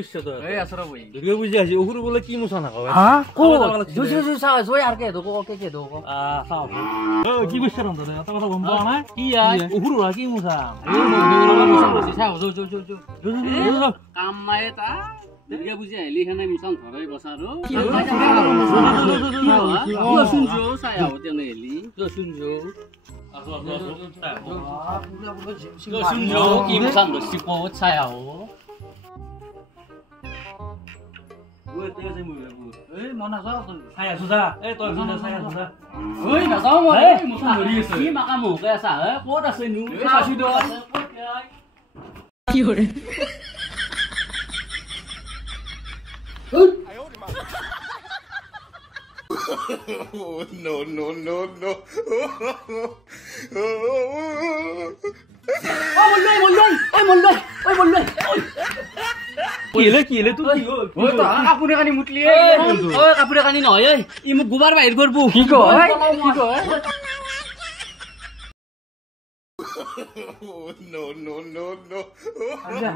কইছ তো এই আসরা বই দুর্গা পূজা আছে ওগুলো বলে কি মুছা না কবে হ্যাঁ কো জো সই আর কে দো কে দো সাও ও কি কইছ না তো এত কথা বন্ধ না কি আই ওগুলো কি মুছা এই মহিলা মুছা বসি সাও জো কাম মায়ে তা দুর্গা পূজা এলি খানে মিছন ধৰাই বসাৰো ও শুনজো সায়াও তেনে এলি তো শুনজো শুনজো কি মিছন বসি পো সায়াও এই মনা যাও তো ছায়া সুজা এই তোর জন্য ছায়া সুজা ওই না যাও মই মুছন ধৰি আছে কি মাকা মুকে আছে হে ক'ত আছে নু সাসি দ কি হৰে Oh, no, no, no, no. কি এলে তুই ওই তো কাপুরে কানি মুটলি ওই কাপুরে কানি নহয় এই ই মোক গুবাৰ বাহিৰ কৰব কি কয় Oh, no, no, no, no. আৰে